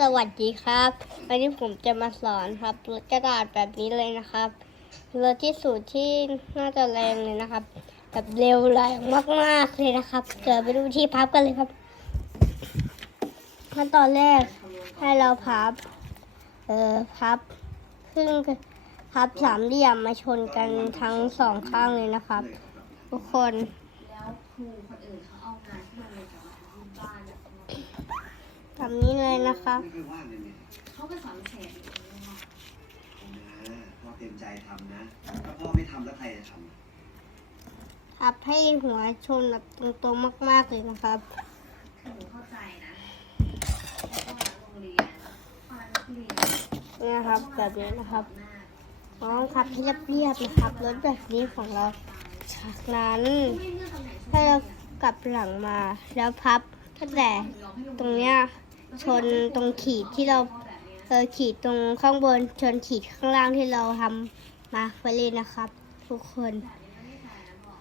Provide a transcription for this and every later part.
สวัสดีครับวันนี้ผมจะมาสอนครับรถกระดาษแบบนี้เลยนะครับรถที่สูตรที่น่าจะแรงเลยนะครับ แบบเร็วแรงมากๆเลยนะครับเดี๋ยวไปดูที่พับกันเลยครับขั้นตอนแรกให้เราพับ เอ่อพับซึ่งพับสามเหลี่ยมมาชนกันทั้งสองข้างเลยนะครับ ทุกคนแล้วครูคนอื่นเขาเอางานที่โรงเรียนกลับมาทำที่บ้านเนี่ย แบบนี้เลยนะครับไม่เคยว่างเลยเนี่ยเขาไปสอนพิเศษอยู่ข้างนอกนะพ่อเต็มใจทำนะถ้าพ่อไม่ทำแล้วใครจะทำพับให้หัวชนแบบตรงๆมาก ๆเลยนะครับคือหนูเข้าใจนะแล้วก็โรงเรียนตอนนักเรียนนี่นะครับแบบนี้นะครับหน้าเราต้องพับให้เรียบๆนะครับรถแบบนี้ของเราจากนั้นไม่เลือกตำแหน่งให้เรากลับหลังมาแล้วพับตั้งแต่ตรงเนี้ย ชนตรงขีดที่เราเออขีดตรงข้างบนชนขีดข้างล่างที่เราทำมาไว้เลยนะครับ ทุกคนอืมได้นะบอก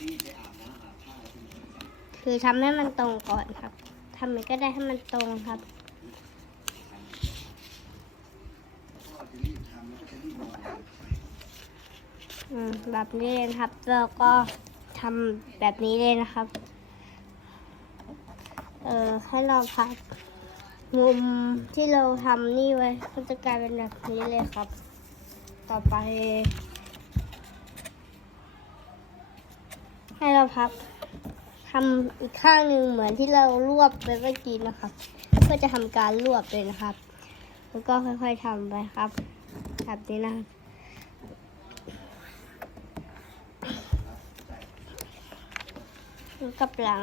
รีบไปอาบน้ำอาบท่าแล้วคุณจะทำ คือทำให้มันตรงก่อนครับทำมันก็ได้ให้มันตรงครับอืมแบบนี้เลยครับ แล้วก็ทำแบบนี้เลยนะครับ เออให้เราพับมุมที่เราทำนี่ไว้ก็จะกลายเป็นแบบนี้เลยครับ ต่อไป ให้เราพับ ทำอีกข้างหนึ่งเหมือนที่เรารวบไปเมื่อกี้นะครับ เพื่อจะทำการรวบเลยนะครับ แล้วก็ค่อยๆทำไปครับแบบนี้นะครับกับหลัง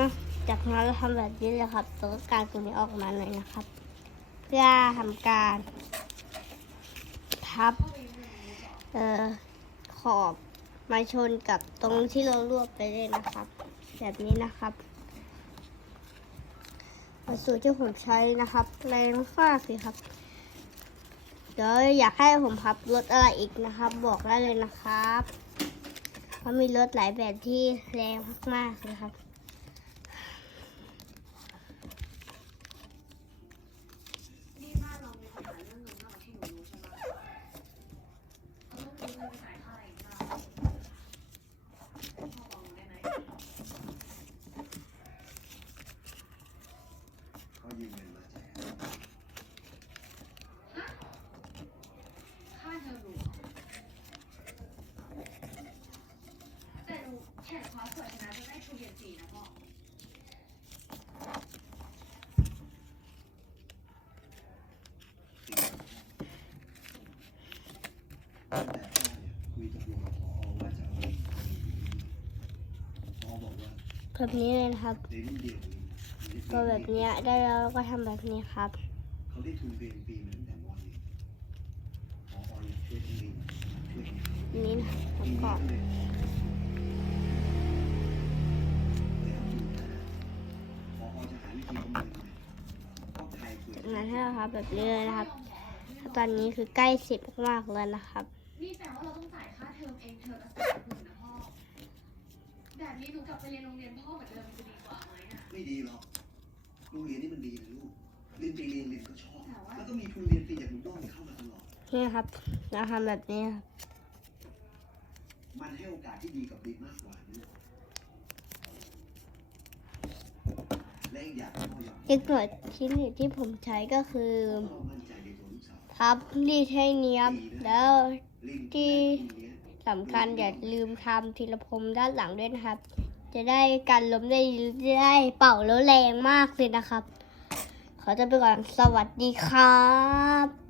นะ จากนั้นเราทำแบบนี้เลยครับตัวกลางตัวนี้ออกมาเลยนะครับ เพื่อทำการพับเอ่อขอบมาชนกับตรงที่เรารวบไปเลยนะครับ แบบนี้นะครับสูตรที่ผมใช้นะครับแรงมากเลยครับ เดี๋ยวอยากให้ผมพับรถอะไรอีกนะครับ บอกได้เลยนะครับเพราะมีรถหลายแบบที่แรงมากๆเลยครับ นี่บ้านเรามีปัญหาเรื่องเงินมากกว่าที่หนูรู้ใช่ไหมเขาต้องมีเงินไปจ่ายค่าอะไรอีกบ้างพ่อบอกหนูได้ไหม เขายืมเงินมาจ่าย ค่าเทอมหนูแต่หนูแข่งคอร์สเปิดชนะจะได้ทุนเรียนฟรีนะพ่อ แบบนี้เลยนะครับในรุ่นเดียวนี้ก็แบบเนี้ยได้แล้วก็ทำแบบนี้ครับเขาได้ทุนเรียนฟรีมาตั้งแต่ม .1 พอยังช่วยทั้งเรียนงอันนี้นะแล้วปีก็นี้เลยแล้วดูนะพอจะหาวิธีประเมินไหมเพราะใครคุยจากนั้นให้เราพับแบบนี้เลยนะครับ ตอนนี้คือใกล้สร็จมากๆแล้วนะครับ นี่แปลว่าเราต้องจ่ายค่าเทอมเองเทอมละสามหมื่นนะพ่อ แบบนี้หนูกลับไปเรียนโรงเรียนพ่อเหมือนเดิมมันจะดีกว่าไหมอะ ไม่ดีหรอกโรงเรียนนี่มันดีนะลูกเรียนไปเรียนเรียนก็ชอบ แล้วก็มีทุนเรียนฟรีจากคุณโต้งเข้ามาตลอด นี่ครับเราทำแบบนี้ครับมันให้โอกาสที่ดีกับบิ๊กมากกว่านะลูกและอีกอย่างพ่อยอมอีกหน่วยชิ้นหนึ่งที่ผมใช้ก็คือ พ่อมั่นใจในตัวลูกสาว พับรีดให้เนี้ยบแล้วเล่น ที่เนี้ยสำคัญอย่าลืมทำทีละพรมด้านหลังด้วยนะครับ จะได้การล้มได้ได้เป่าแล้วแรงมากเลยนะครับ ขอจะไปก่อนสวัสดีครับ